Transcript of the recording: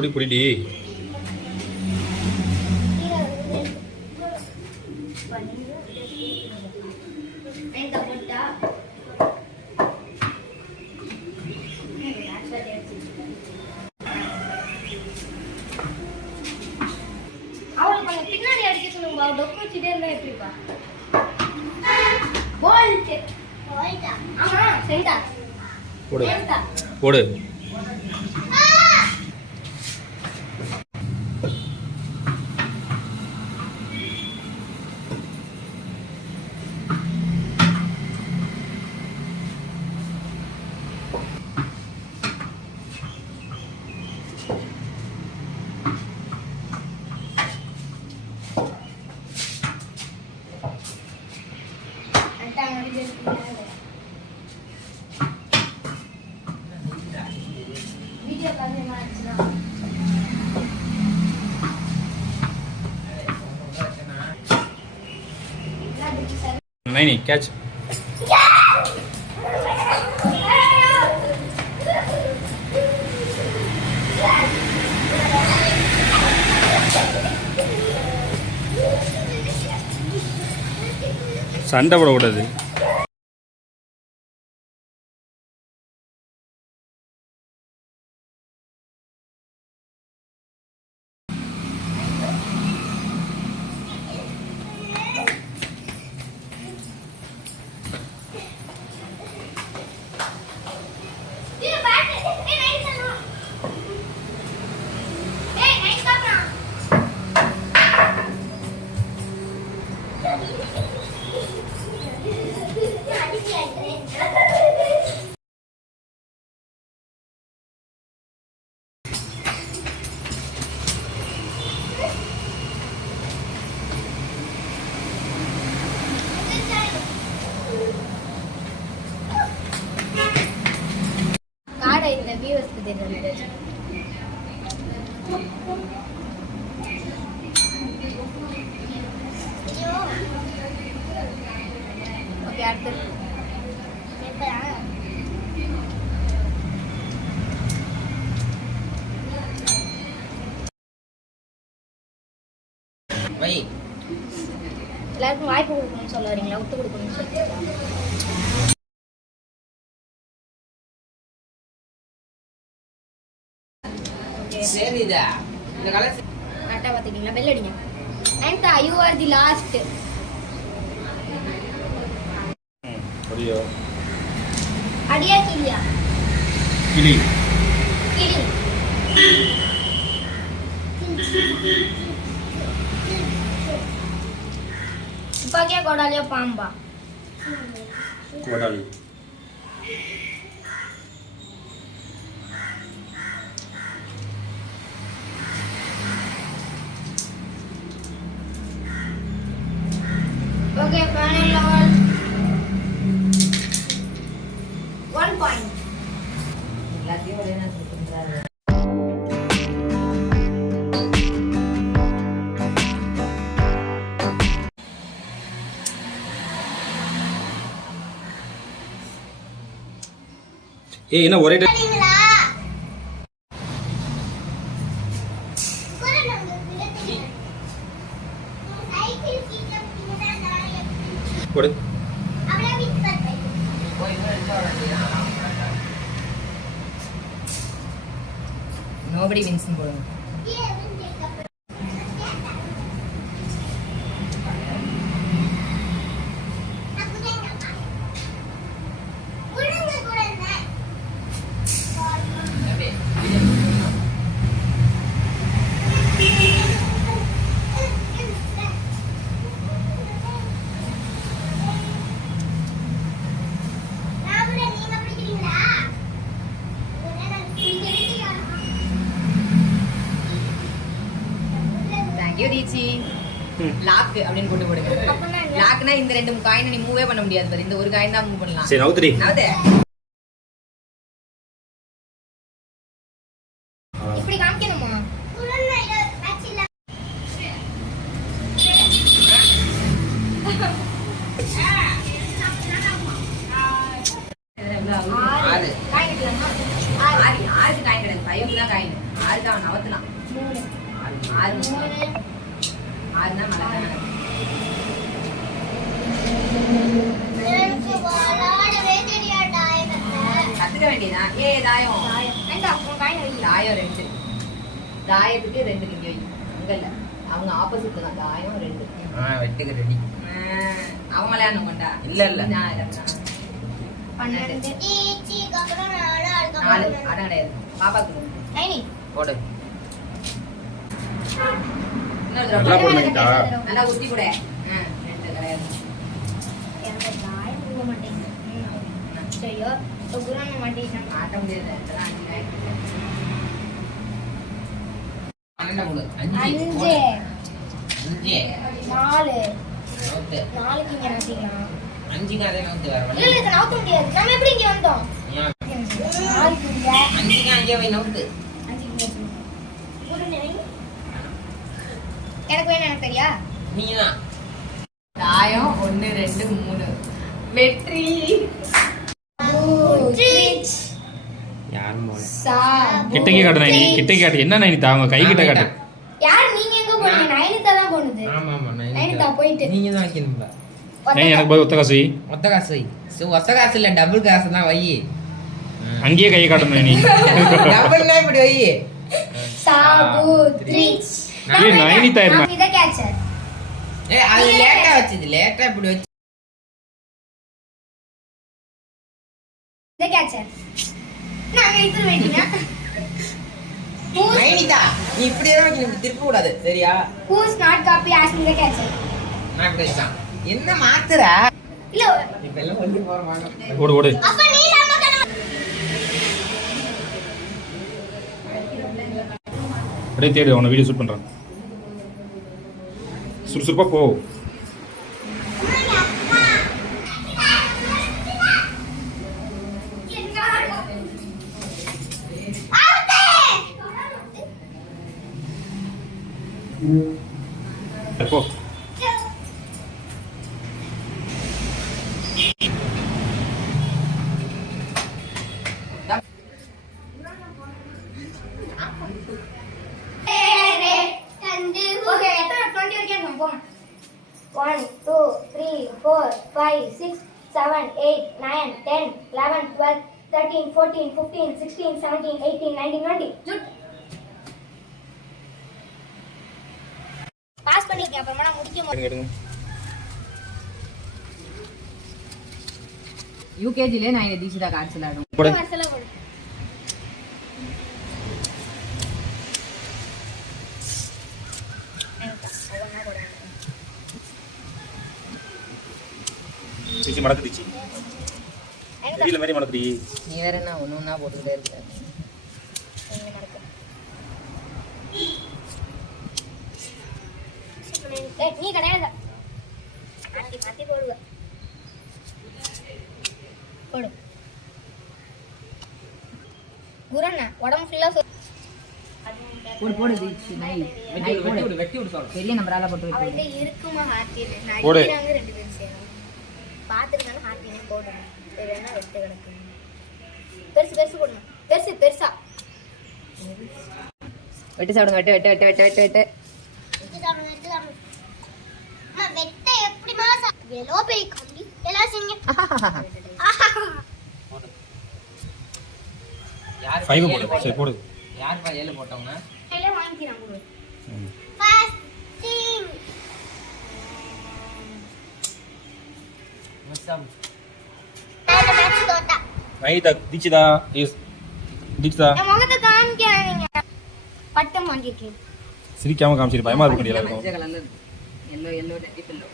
ஓடி புடிடி. பின்னாடி அடிக்க சொல்லுங்க. டொக்கு வச்சுட்டே இருந்தா எப்படிப்பா? போடு. नहीं कैच சண்டை போடக்கூடாது. இந்த வியூவர்ஸ்க்கு தெரியும். ஓகே அடுத்து வை. எல்லாருக்கும் வாய்ப்பு கொடுக்கணும்னு சொல்ல வரீங்களா? விட்டு கொடுக்கணும்னு சொல்லிட்டு சரிதா. இந்த கலர் கரெக்டா பாத்துக்கிங்களா? பெல் அடிங்க. நயன்தா யூ ஆர் தி லாஸ்ட். அடியோ அடியா கிளியா? கிளி. கிளி. துப்பாக்கியா கோடாலியா பாம்பா? கோடாலி. Okay, final level. 1 point. எல்லாத்தையும் ஒரே நேரத்துல பண்றாரு. ஏய் என்ன ஒரே போடு. Nobody wins in போடுங்க. லாக் அப்படினு போட்டு போடுங்க. லாக்னா இந்த ரெண்டு காயினை நீ மூவே பண்ண முடியாது பாரு. இந்த ஒரு காயின் தான் மூவ் பண்ணலாம். சரி நவுத்ரி. நவுதே. இப்படி காமிக்கணுமா? ஆறு காயின் கிடையாது. 5 தான் காயின். 6 தான் நவத்தலாம். 6 3 6னா மலை தானே. எனக்கு விளையாடவே தெரியாதா எனக்கு. கத்துக்க வேண்டியதான். தாயம் ஏண்டா உன் காயின் வை. தாயம் 2. தாயத்துக்கு 2 இங்க வை. அங்க இல்ல, அவங்க ஆப்போசிட் தான். தாயம் 2. வெட்டுக்கு ரெடி. அவன் விளையாடணும் கொண்டா. இல்ல, இல்ல. 12 ஈச்சிக்கு அப்புறம் 4 அதுக்கு 4 அப்புறம் அடம் கிடையாது. பாப்பாக்கு நைனி. போடு. இன்னொரு நல்லா தடவை போடு நைனிதா. நல்லா ஊத்தி கூட. 2 கிடையாது. எனக்கு காயின் போக மாட்டேங்குது. சரியோ குரான மாட்டேங்கிறான். மாட்ட முடியாது. அதெல்லாம் 5 ஆயிடுச்சு. 12 போடு. 5 5 5 4 நவுத்து. 4க்கு இங்க நட்டிக்கலாம். 5க்கு அதே நவுத்து வேற இல்ல வழி. இல்ல இது நவுத்த முடியாது. நம்ம எப்படி இங்க வந்தோம்? ஏன்? 4க்கு இங்க 5க்கு அங்கே போய் நவுத்து. 5க்கு இங்க ஒரு நினை. எனக்கு வேணும் எனக்கு தெரியா? நீதான். தாயம் 1 2 3 வெற்றி. ட்ரிச் யாரும் போல. சாபு. கிட்டக்கே காட்டு நைனி, கிட்டக்கே காட்டு. என்ன நைனிதா அவங்க கை கிட்ட காட்டு. யார் நீங்க எங்க போறீங்க? நைனிதா தான் போணுது. ஆமா ஆமா நைனிதா போயிட்டு. நீங்க தான் வைக்கணும்ல. நைனி எனக்கு போய் ஒத்த காசு வை. ஒத்த காசு வை. ஒத்த காசு இல்ல, டபுள் காசு தான் வை. அங்கேயே கையை காட்டணும் நைனி. டபுள்னா இப்படி வை. சாபு ட்ரிச். ஏய், நைனிதா இருந்தா. இத கேட்சர். அது லேட்டா வச்சது. லேட்டா இப்படி வச்சு. இத கேட்சர். நான் இது வெயிட்டிங்க. நைனிதா, நீ இப்படி தான் வைக்கணும், திருப்ப கூடாது. சரியா? Who's not copy asking the catcher? நான் இப்படி வச்சான். என்ன மாத்துற? இல்ல இப்ப எல்லாம் வந்து போறவாங்க. ஓடு ஓடு. அப்ப நீ நம்ம கணக்கு. அப்படியே தேடு, அவனை வீடியோ ஷூட் பண்றான். சுறுசுறுப்பா போ. போ. Okay, எத்தனை 20 வரைக்கும் நம்ம போலாம். 1 2 3 4 5 6 7 8 9 10 11 12 13 14 15 16 17 18 19 20 ஜூட் பாஸ் பண்ணிருக்கேன். அப்புறமா நான் முடிக்க எடுங்க, எடுங்க. யூகேஜிலே நான் இந்த தீஷிதா கார்ட்ஸ் விளையாடும். போடு. வரிசையில போடு. சீச்சி மடக்கு தீச்சி. தெரியல மாதிரி மடக்குடி. நீ வேற என்ன ஒண்ணா போட்டுக்கிட்டே இருக்க. நீ கிடையாது. மாத்தி மாத்தி போடுவ. போடு. குரண்ணா உடம்பு ஃபுல்லா போடு போடு தீஷி நை நை போடு. வெட்டி விடு சொல்ற. பெரிய நம்பரால போட்டு வைக்க. அவர்கிட்ட இருக்குமா ஹார்ட்டின் நான் போடு. இறாங்க 2 பேரும் சேரும் பாத்துக்கிட்டானே ஹார்ட்டினே போடுறேன். வேணா வெட்டு கிடக்கு. பெருசு பெருசு போடணும். பெருசு பெருசா வெட்டு சாப்பிடுங்க. வெட்டு வெட்டு வெட்டு வெட்டு வெட்டு வெட்டு. அம்மா வெட்ட எப்படிமா எலோ பேய் கம்பி எல்லாம் சிங்க. யார் 5 போடு. சரி போடு. யார் பா 7 போட்டவங்க? எல்லாம் வாங்கிக்கிறாங்க bro. ம். ஃபாஸ்டிங் மச்சான். அந்த மேட்ச் தோத்தா. நைனிதா, தீச்சிதா. எஸ். தீச்சிதா. என் முகத்தை காமிக்காதீங்க. பட்டம் வாங்கிருக்கேன். சிரிக்காம காமிச்சிரு, பயமா இருக்கும் எல்லாருக்கும். மஞ்சள் கலர்ல எல்லோ எல்லோ நெட்டி பில்லோ.